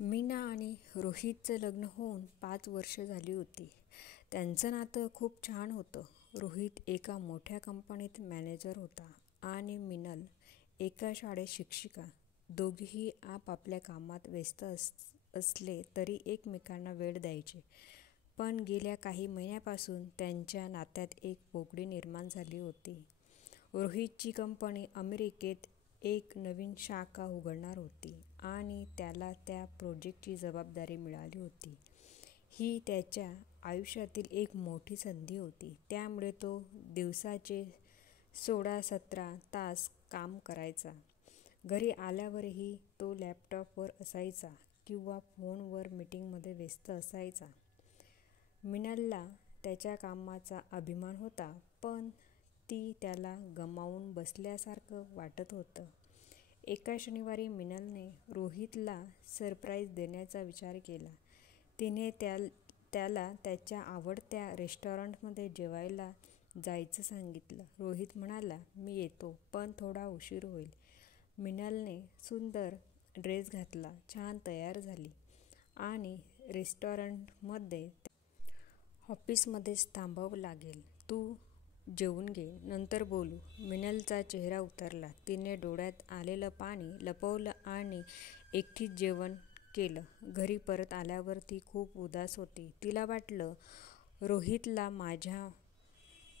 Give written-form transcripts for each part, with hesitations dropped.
मीना आणि रोहितचं लग्न होऊन 5 वर्ष झाली होती. त्यांचं नातं खूप छान होतं. रोहित एका मोठ्या कंपनीत मॅनेजर होता आणि मिनल एका शाळेत शिक्षिका. दोघेही आपापल्या कामात व्यस्त असले तरी एकमेकांना वेळ द्यायचे. पण गेल्या काही महिन्यापासून त्यांच्या नात्यात एक पोकळी निर्माण झाली होती. रोहितची कंपनी अमेरिकेत एक नवीन शाखा उघडणार होती आणि त्याला त्या प्रोजेक्टची जबाबदारी मिळाली होती. ही त्याच्या आयुष्यातील एक मोठी संधी होती. त्यामुळे तो दिवसाचे 16-17 तास काम करायचा. घरी आल्यावरही तो लॅपटॉपवर असायचा किंवा फोनवर मीटिंगमध्ये व्यस्त असायचा. मिनलला त्याच्या कामाचा अभिमान होता, पण ती त्याला गमावून बसल्यासारखं वाटत होतं. एका शनिवारी मिनलने रोहितला सरप्राईज देण्याचा विचार केला. तिने त्याला त्याच्या आवडत्या रेस्टॉरंटमध्ये जेवायला जायचं सांगितलं. रोहित म्हणाला, "मी येतो, पण थोडा उशीर होईल." मिनलने सुंदर ड्रेस घातला, छान तयार झाली आणि रेस्टॉरंटमध्ये ऑफिसमध्येच थांबावं लागेल. "तू जेवून घे, नंतर बोलू." मिनलचा चेहरा उतरला. तिने डोळ्यात आलेलं पाणी लपवलं आणि एकटीच जेवण केलं. घरी परत आल्यावर ती खूप उदास होती. तिला वाटलं, रोहितला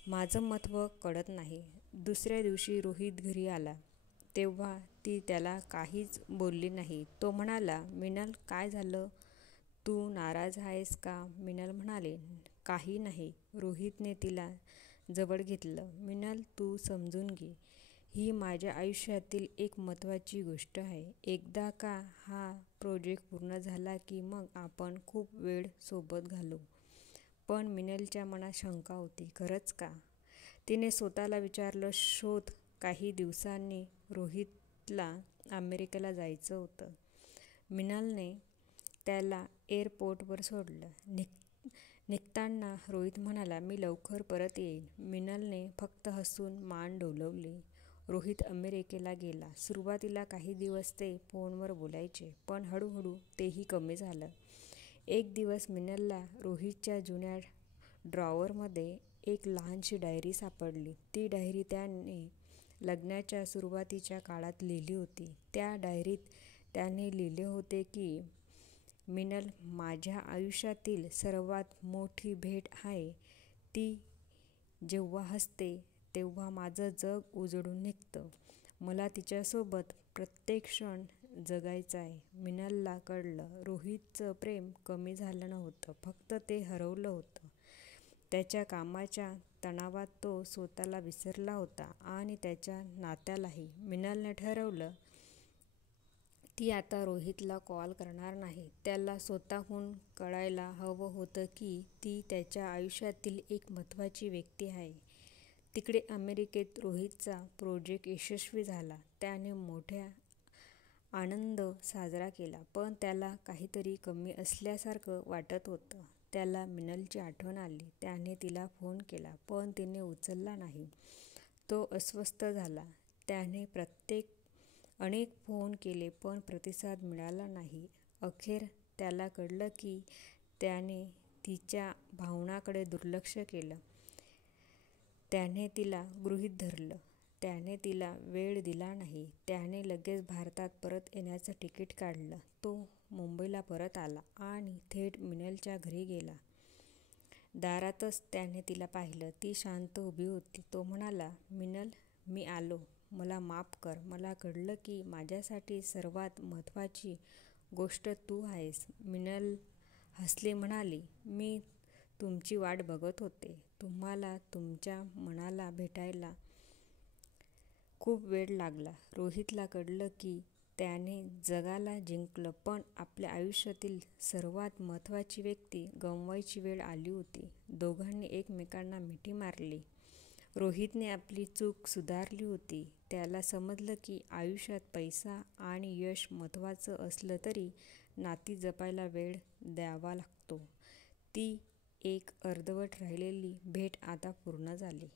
माझं महत्त्व कळत नाही. दुसऱ्या दिवशी रोहित घरी आला तेव्हा ती त्याला काहीच बोलली नाही. तो म्हणाला, "मिनल, काय झालं? तू नाराज आहेस का?" मिनल म्हणाली, "काही नाही." रोहितने तिला जवळ घेतलं. "मिनल, तू समजून घे. ही माझ्या आयुष्यातील एक महत्त्वाची गोष्ट आहे. एकदा का हा प्रोजेक्ट पूर्ण झाला की मग आपण खूप वेळ सोबत घालवू." पण मिनलच्या मनात शंका होती. खरंच का? तिने स्वतःला विचारलं. शोध काही दिवसांनी रोहितला अमेरिकेला जायचं होतं. मिनलने त्याला एअरपोर्टवर सोडलं. निघताना रोहित म्हणाला, "मी लवकर परत येईन." मिनलने फक्त हसून मान डोलावली. रोहित अमेरिकेला गेला. सुरुवातीला काही दिवस ते फोनवर बोलायचे, पण हळूहळू तेही कमी झालं. एक दिवस मिनलला रोहितच्या जुन्या ड्रॉवरमध्ये एक लहानशी डायरी सापडली. ती डायरी त्याने लग्नाच्या सुरुवातीच्या काळात लिहिली होती. त्या डायरीत त्याने लिहिले होते की, "मिनल, माझ्या आयुष्यातील सर्वात मोठी भेट आहे. ती जेव्हा हसते तेव्हा माझं जग उजळून निघतं. मला तिच्यासोबत प्रत्येक क्षण जगायचा आहे." मिनलला कळलं, रोहितचं प्रेम कमी झालं नव्हतं, फक्त ते हरवलं होतं. त्याच्या कामाच्या तणावात तो स्वतःला विसरला होता आणि त्याच्या नात्यालाही. मिनलने ठरवलं, ती आता रोहितला कॉल करणार नाही. त्याला स्वतःहून कळायला हवं होतं की ती त्याच्या आयुष्यातील एक महत्त्वाची व्यक्ती आहे. तिकडे अमेरिकेत रोहितचा प्रोजेक्ट यशस्वी झाला. त्याने मोठा आनंद साजरा केला, पण त्याला काहीतरी कमी असल्यासारखं वाटत होतं. त्याला मिनलची आठवण आली. त्याने तिला फोन केला, पण तिने उचलला नाही. तो अस्वस्थ झाला. त्याने अनेक फोन केले, पण प्रतिसाद मिळाला नाही. अखेर त्याला कळलं की त्याने तिच्या भावनांकडे दुर्लक्ष केलं. त्याने तिला गृहीत धरलं. त्याने तिला वेळ दिला नाही. त्याने लगेच भारतात परत येण्याचं तिकीट काढलं. तो मुंबईला परत आला आणि थेट मिनलच्या घरी गेला. दारातच त्याने तिला पाहिलं. ती शांत उभी होती. तो म्हणाला, "मिनल, मी आलो. मला माफ कर. मला कळलं की माझ्यासाठी सर्वात महत्त्वाची गोष्ट तू आहेस." मिनल हसली, म्हणाली, "मी तुमची वाट बघत होते. तुम्हाला तुमच्या मनाला भेटायला खूप वेळ लागला." रोहितला कळलं की त्याने जगाला जिंकलं, पण आपल्या आयुष्यातील सर्वात महत्त्वाची व्यक्ती गमवायची वेळ आली होती. दोघांनी एकमेकांना मिठी मारली. रोहितने आपली चूक सुधारली होती. त्याला समजलं की आयुष्यात पैसा आणि यश महत्त्वाचं असलं तरी नाती जपायला वेळ द्यावा लागतो. ती एक अर्धवट राहिलेली भेट आता पूर्ण झाली.